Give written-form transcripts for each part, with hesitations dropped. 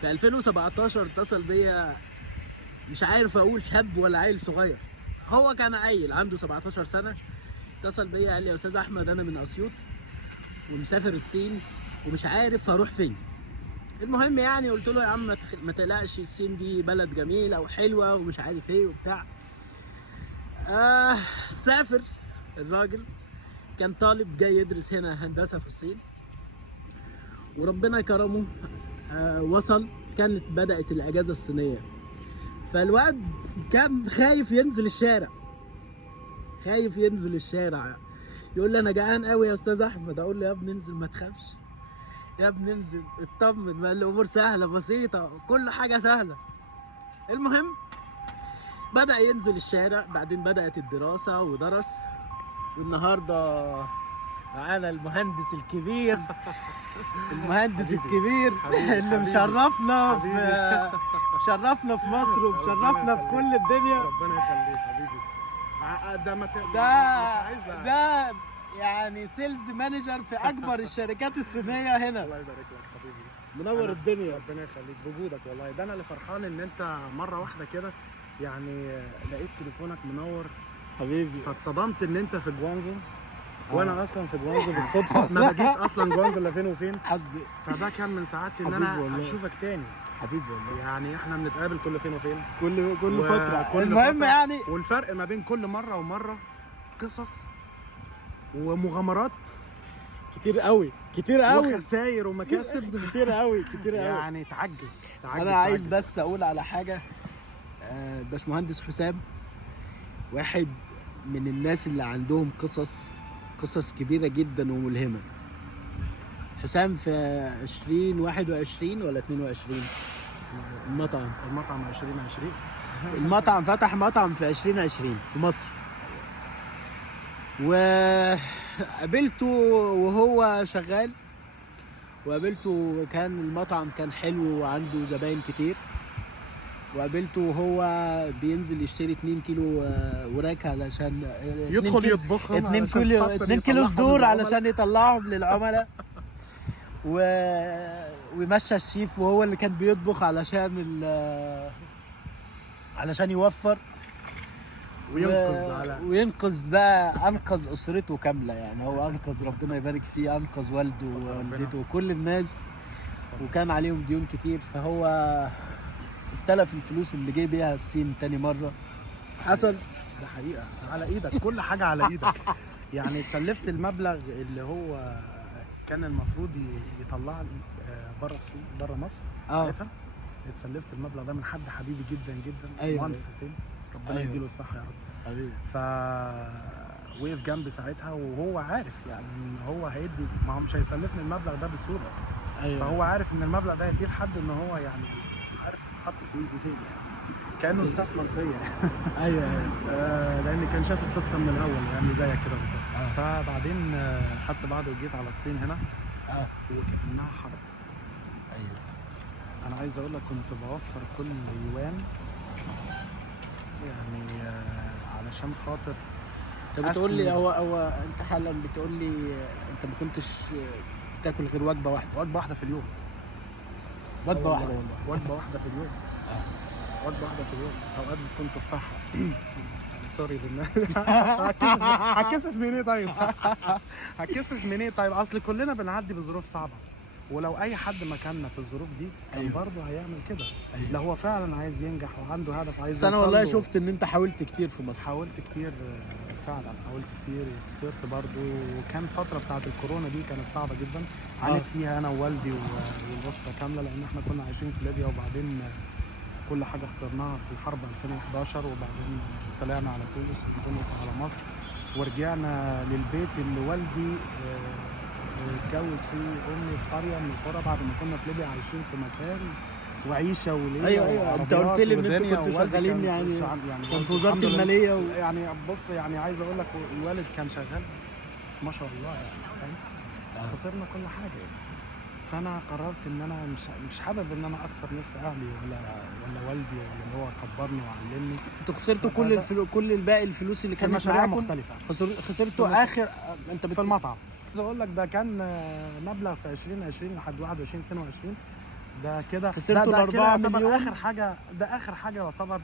في 2017 اتصل بيا، مش عارف اقول شاب ولا عيل صغير، هو كان عيل عنده 17 سنه. اتصل بيا قال لي يا استاذ احمد انا من اسيوط ومسافر الصين ومش عارف هروح فين. المهم يعني قلت له يا عم ما تقلقش، الصين دي بلد جميله وحلوه ومش عارف ايه وبتاع. سافر الراجل، كان طالب جاي يدرس هنا هندسه في الصين، وربنا كرمه. وصل، كانت بدأت الأجازة الصينية، فالواد كان خايف ينزل الشارع، خايف ينزل الشارع. يقول لي أنا جعان قوي يا أستاذ أحمد، أقول له يا ابني انزل ما تخافش، يا ابني انزل اطمن، ما الأمور سهلة بسيطة، كل حاجة سهلة. المهم بدأ ينزل الشارع، بعدين بدأت الدراسة ودرس، والنهارده معانا المهندس الكبير المهندس حبيبي. الكبير حبيبي. اللي مشرفنا في مصر ومشرفنا في كل الدنيا. ربنا يخليك حبيبي. ده ما ده يعني سيلز مانجر في اكبر الشركات الصينيه هنا. الله يبارك لك حبيبي، منور الدنيا. ربنا يخليك بوجودك والله. ده انا اللي فرحان ان انت مره واحده كده يعني لقيت تليفونك منور حبيبي. فاتصدمت ان انت في جوانزو وانا اصلا في جوانزو بالصدفه، ما بجيش اصلا جوانزو الا فين وفين. حظي فده كان من سعادتي ان حبيبي انا والله. اشوفك تاني حبيبي والله، يعني احنا بنتقابل كل فين وفين كل فتره. كل المهم فترة. يعني والفرق ما بين كل مره ومره قصص ومغامرات كتير قوي وخساير ومكاسب كتير قوي يعني تعجز انا عايز بس اقول على حاجه. باشمهندس حسام واحد من الناس اللي عندهم قصص كبيره جدا وملهمه. حسام في 2021 ولا 22 المطعم 2020 المطعم فتح مطعم في 2020 في مصر، وقابلته وهو شغال، وقابلته كان المطعم كان حلو وعنده زباين كتير، وقابلته وهو بينزل يشتري 2 كيلو وراك علشان يدخل يطبخهم 2 كيلو صدور علشان يطلعهم للعملاء، ويمشى الشيف وهو اللي كان بيطبخ علشان يوفر وينقذ بقى، انقذ اسرته كامله. يعني هو انقذ، ربنا يبارك فيه، انقذ والده ووالدته وكل الناس، وكان عليهم ديون كتير، فهو استلف الفلوس اللي جه بيها الصين تاني مره. حسن ده حقيقه على ايدك، كل حاجه على ايدك. يعني اتسلفت المبلغ اللي هو كان المفروض يطلع لي بره الصين، بره مصر ساعتها. اتسلفت المبلغ ده من حد حبيبي جدا جدا، المهندس حسين، ربنا يديله الصحه يا رب حبيبي. وقف جنبي ساعتها، وهو عارف يعني ان هو هيدي، ما هو مش هيسلفني المبلغ ده بسهوله. فهو عارف ان المبلغ ده هيديه لحد ان هو يعني عارف حط الفلوس دي فين، يعني كانه استثمر فيا. ايوه لان كان شاف القصه من الاول يعني زيك كده بالظبط. فبعدين خدت بعض وجيت على الصين هنا وكانها حرب. ايوه انا عايز اقول لك كنت بوفر كل يوان يعني علشان خاطر. انت بتقول لي هو انت حالا بتقول لي انت ما كنتش بتاكل غير وجبه واحده في اليوم. وجبه واحده والله، وجبه واحده في اليوم. وجبه واحده في اليوم، اوقات بتكون تفاحه. سوري هتكسف من ايه طيب؟ هتكسف من ايه طيب؟ اصل كلنا بنعدي بظروف صعبه، ولو اي حد مكاننا في الظروف دي كان برضه هيعمل كده. لا هو فعلا عايز ينجح وعنده هدف عايز يوصل له. انا والله شفت ان انت حاولت كتير في مصر. حاولت كتير فعلا، حاولت كتير، خسرت برضه. وكان فتره بتاعه الكورونا دي كانت صعبه جدا، عانيت فيها انا ووالدي والاسره كامله، لان احنا كنا عايشين في ليبيا، وبعدين كل حاجه خسرناها في الحرب 2011، وبعدين طلعنا على تونس، ومن تونس على مصر، ورجعنا للبيت اللي والدي اتجوز فيه امي في قريه من القرى، بعد ما كنا في ليبيا عايشين في مكان وعيشه وليله. ايوه انت قلت لي ان انتوا كنتوا شغالين يعني كان في وزاره الماليه يعني بص، يعني عايز اقول لك الوالد كان شغال ما شاء الله يعني، فاهم؟ خسرنا كل حاجه يعني. فانا قررت ان انا مش حابب ان انا اكسر نفس اهلي ولا والدي ولا اللي هو كبرني وعلمني. انتوا خسرتوا كل الباقي الفلوس اللي كانت مشاريع مختلفه. خسرتوا اخر انت في المطعم. عايز اقول لك ده كان مبلغ في 2020 لحد 21 22 ده كده خسرتوا ده ال4 كده يعتبر مليون. اخر حاجه، ده اخر حاجه يعتبر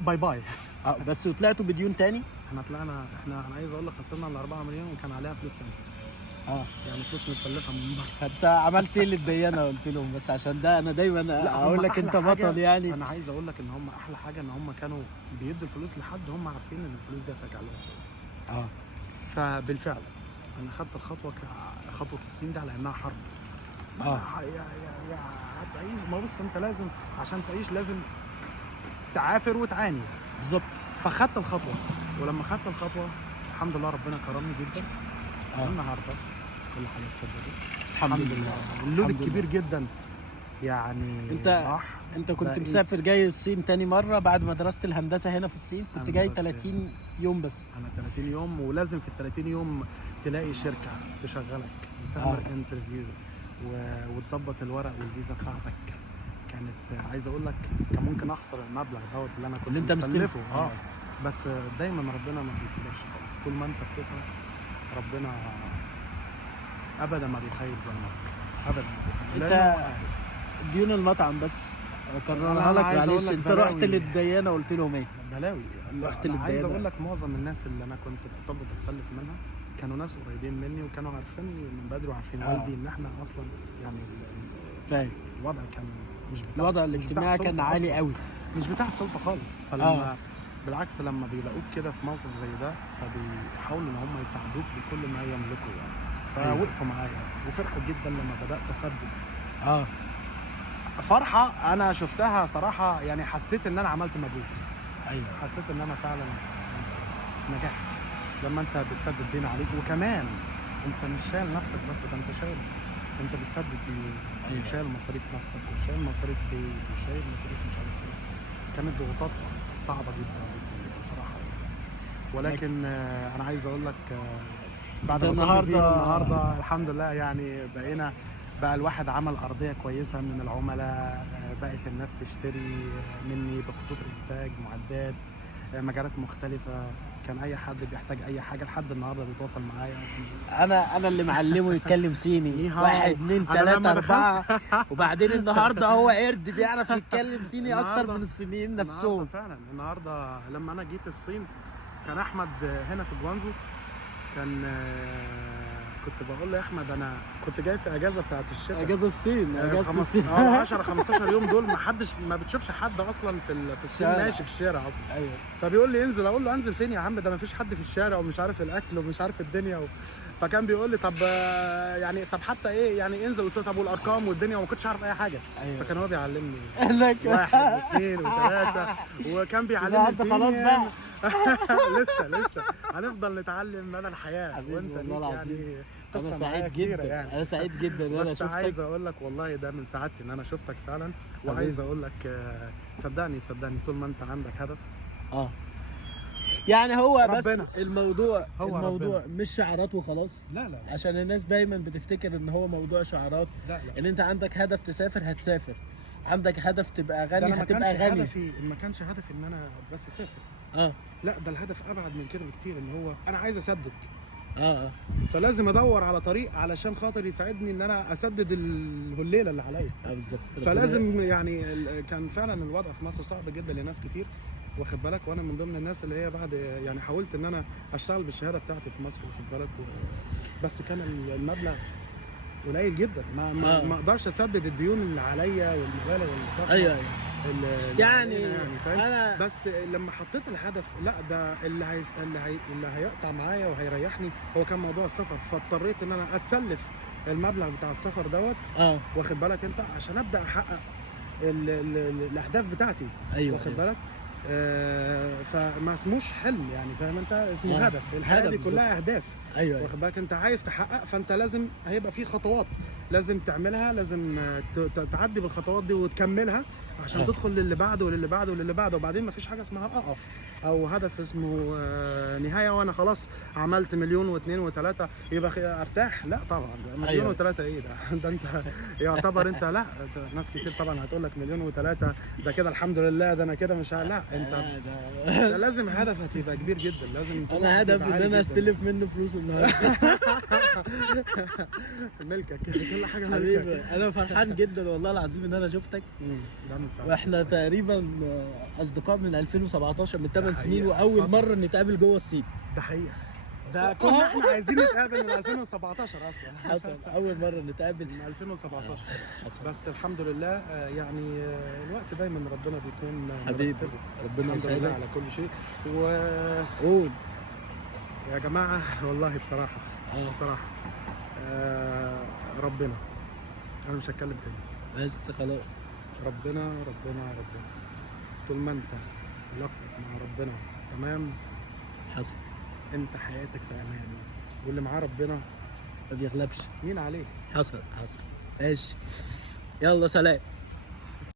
باي باي. بس وطلعتوا بديون تاني. احنا طلعنا، انا عايز اقول لك خسرنا ال4 مليون وكان عليها فلوس تاني. يعني فلوس متسلفه من بره. فانت عملت ايه للديانه؟ قلت لهم بس عشان ده انا دايما لا، اقول هم لك أحلى انت حاجة، بطل يعني. انا عايز اقول لك ان هم احلى حاجه ان هم كانوا بيدوا الفلوس لحد هم عارفين ان الفلوس دي هترجع لهم. فبالفعل انا خدت الخطوه خطوه الصين دي على انها حرب. يا هتعيش، ما بص انت لازم عشان تعيش لازم تعافر وتعاني. بالظبط. فخدت الخطوه، ولما خدت الخطوه الحمد لله ربنا كرمني جدا. النهارده كل حاجه اتسددت الحمد لله. اللود الكبير جدا يعني انت كنت مسافر جاي الصين تاني مره بعد ما درست الهندسه هنا في الصين، كنت جاي 30 يوم بس. انا 30 يوم، ولازم في ال 30 يوم تلاقي شركه تشغلك وتعمل انترفيو وتظبط الورق والفيزا بتاعتك. كانت عايز اقول لك كان ممكن اخسر المبلغ دوت اللي انا كنت مسلفه. بس دايما ربنا ما بيسيبكش خالص، طول ما انت بتسعى ربنا ابدا ما بيخيب ظنك، ابدا ما بيخيب. انت ديون المطعم بس اكررها لك معلش، انت رحت للديانه قلت لهم ايه؟ بلاوي. رحت للديانه. عايز اقول لك معظم الناس اللي انا كنت بعتبر بتسلف منها كانوا ناس قريبين مني وكانوا عارفيني من بدري وعارفين والدي ان احنا اصلا يعني فاهم الوضع كان مش بتاع، الوضع الاجتماعي كان عالي قوي، مش بتاع السلطه خالص. فلما بالعكس لما بيلاقوك كده في موقف زي ده فبيحاولوا ان هم يساعدوك بكل ما يملكوا يعني. فوقفوا معايا وفرحوا جدا لما بدات اسدد. فرحه انا شفتها صراحه، يعني حسيت ان انا عملت مجهود. حسيت ان انا فعلا نجحت لما انت بتسدد دين عليك، وكمان انت مش شايل نفسك بس، ده انت شايل، انت بتسدد ديون وشايل مصاريف نفسك وشايل مصاريف بيت وشايل مصاريف مش عارف ايه. كانت ضغوطات صعبه جدا جدا جدا بصراحه. ولكن انا عايز اقول لك بعد ما النهارده الحمد لله يعني بقى الواحد عمل ارضيه كويسه من العملاء، بقت الناس تشتري مني بخطوط الانتاج، معدات، مجالات مختلفه. كان اي حد بيحتاج اي حاجه لحد النهارده بيتواصل معايا. انا اللي معلمه يتكلم صيني 1 2 3 4 وبعدين النهارده هو قرد بيعرف يتكلم صيني اكتر من الصينيين نفسهم. فعلا النهارده لما انا جيت الصين كان احمد هنا في جوانزو، كنت بقول له يا احمد انا كنت جاي في اجازه بتاعت الشتاء، اجازه الصين، اجازه الصين 10 15 يوم دول ما بتشوفش حد اصلا في الصين ماشي في الشارع اصلا. فبيقول لي انزل، اقول له انزل فين يا عم، ده ما فيش حد في الشارع ومش عارف الاكل ومش عارف الدنيا فكان بيقول لي طب يعني طب حتى ايه يعني انزل. قلت له طب والارقام والدنيا، وما كنتش عارف اي حاجه. فكان هو بيعلمني 1 2 و3 وكان بيعلمني خلاص بقى لسه هنفضل نتعلم مدى الحياه. وانت يعني قصه سعيد جدا يعني. انا سعيد جدا ان انا شفتك. بس عايز اقول لك والله ده من سعادتي ان انا شفتك فعلا. وعايز اقول لك صدقني طول ما انت عندك هدف يعني هو ربنا. بس الموضوع ربنا. مش شعارات وخلاص. لا عشان الناس دايما بتفتكر ان هو موضوع شعارات. لا. ان انت عندك هدف تسافر هتسافر، عندك هدف تبقى غني هتبقى غني. ما كانش هدفي ان انا بس اسافر. لا ده الهدف ابعد من كده بكتير، ان هو انا عايز اسدد. فلازم ادور على طريق علشان خاطر يساعدني ان انا اسدد الهليله اللي عليا. بالظبط. فلازم يعني كان فعلا الوضع في مصر صعب جدا لناس كتير، واخد بالك، وانا من ضمن الناس اللي هي بعد يعني حاولت ان انا اشتغل بالشهاده بتاعتي في مصر، واخد بالك، بس كان المبلغ قليل جدا، ما اقدرش اسدد الديون اللي عليا والمبالغ اللي يعني انا بس لما حطيت الهدف لا ده اللي هيقطع معايا وهيريحني هو كان موضوع السفر. فاضطريت ان انا اتسلف المبلغ بتاع السفر دوت، واخد بالك انت، عشان ابدا احقق الاهداف بتاعتي. واخد بالك. فما اسموش حلم يعني، فاهم انت، اسمه هدف. الحياه دي كلها اهداف. واخد بالك انت عايز تحقق، فانت لازم هيبقى في خطوات لازم تعملها، لازم تعدي بالخطوات دي وتكملها عشان تدخل للي بعده وللي بعده وللي بعده. وبعدين مفيش حاجه اسمها اقف او هدف اسمه نهايه وانا خلاص عملت 1 و2 و3 يبقى ارتاح. لا طبعا 1 و3 ايه ده انت يعتبر انت لا ناس كتير طبعا هتقول لك 1 و3 ده كده الحمد لله، ده انا كده مش لا انت ده لازم هدفك يبقى كبير جدا. لازم انا هدفي ان انا استلف منه فلوس النهارده ملكك كل حاجه حبيبي ملكك. انا فرحان جدا والله العظيم ان انا شفتك. ده من ساعه. واحنا تقريبا اصدقاء من 2017، من 8 سنين، حقيقة. واول فترة. مره نتقابل جوه السيب. ده حقيقه. ده كنا احنا عايزين نتقابل من 2017 اصلا. حصل اول مره نتقابل من 2017. حصل. بس الحمد لله يعني الوقت دايما ربنا بيكون حبيبي مرتبه. ربنا الحمد لله يسعدك. على كل شيء. قول. يا جماعه والله بصراحه بصراحه ربنا، انا مش هتكلم تاني. بس خلاص. ربنا ربنا ربنا، طول ما انت علاقتك مع ربنا تمام حصل. انت حياتك في امان، واللي معاه ربنا ما بيغلبش. مين عليه. حصل. ماشي، يلا سلام.